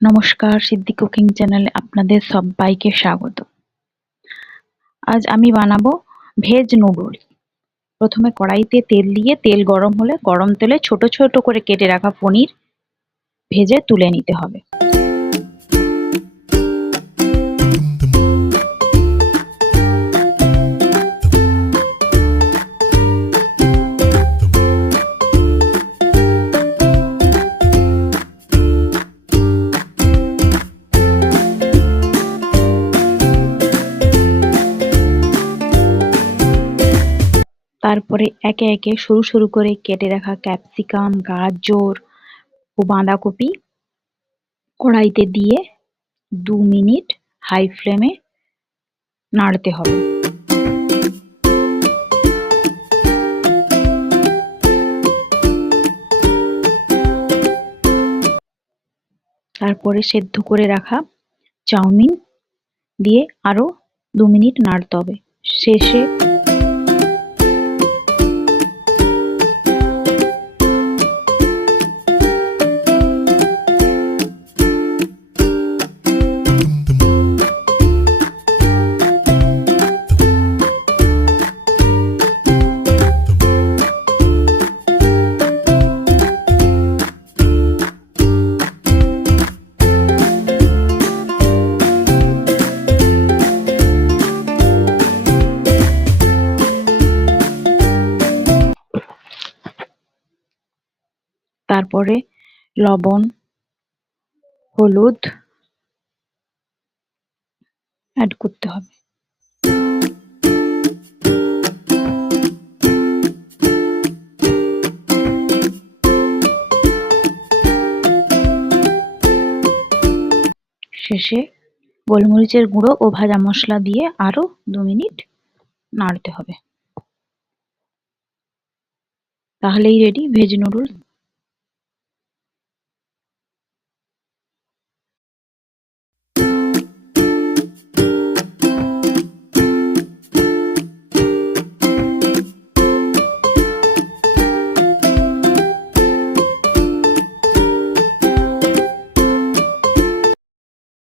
নমস্কার, সিদ্ধি কুকিং চ্যানেলে আপনাদের সবাইকে স্বাগত। আজ আমি বানাবো ভেজ নুডলস। প্রথমে কড়াইতে তেল দিয়ে তেল গরম হলে গরম তেলে ছোট ছোট করে কেটে রাখা পনির ভেজে তুলে নিতে হবে। তারপরে একে একে সরু সরু করে কেটে রাখা ক্যাপসিকাম, গাজর ও বাঁধাকপি কড়াইতে দিয়ে 2 মিনিট হাই ফ্লেমে নাড়তে হবে। তারপরে সেদ্ধ করে রাখা চাউমিন দিয়ে আরো 2 মিনিট নাড়তে হবে। শেষে তারপরে লবণ, হলুদ অ্যাড করতে হবে। শেষে গোলমরিচের গুঁড়ো ও ভাজা মশলা দিয়ে আরো 2 মিনিট নাড়তে হবে। তাহলেই রেডি ভেজ নুডলস।